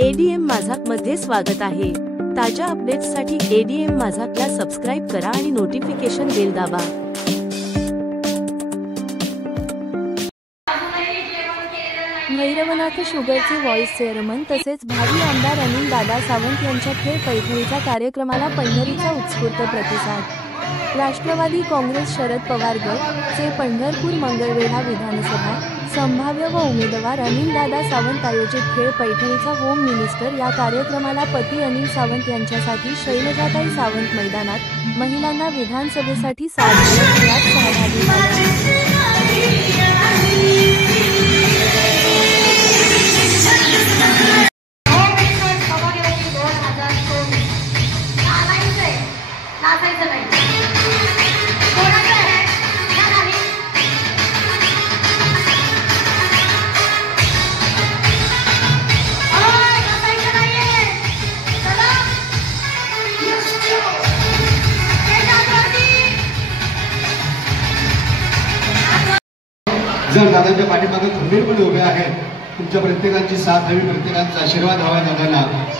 ADM माझाकमध्ये स्वागत आहे। ताज्या अपडेट्ससाठी एडीएम माझाकला सबस्क्राइब करा आणि नोटिफिकेशन बेल दाबा। भैरवनाथ शुगरचे व्हाईस चेअरमन तसेच भावी आमदार अनिल दादा सावंत यांच्या खेळ पैठणीच्या कार्यक्रमाला पंढरीचा उत्स्फूर्त प्रतिसाद। राष्ट्रवादी काँग्रेस शरद पवार गट चे पंढरपूर मंगळवेढा विधानसभा संभाव्य व उमेदवार अनिल दादा सावंत आयोजित खेळ पैठणीचा होम मिनिस्टर या कार्यक्रमाला पती अनिल सावंत यांच्यासाठी शैलजाताई सावंत मैदानात महिलांना विधानसभेसाठी खेळात सहभागी झाल्या। जर दादांच्या पाठीमागे खंबीरपणे उभे आहेत, तुमच्या प्रत्येकाची साथ हवी, प्रत्येकाचा आशीर्वाद हवा दादांना।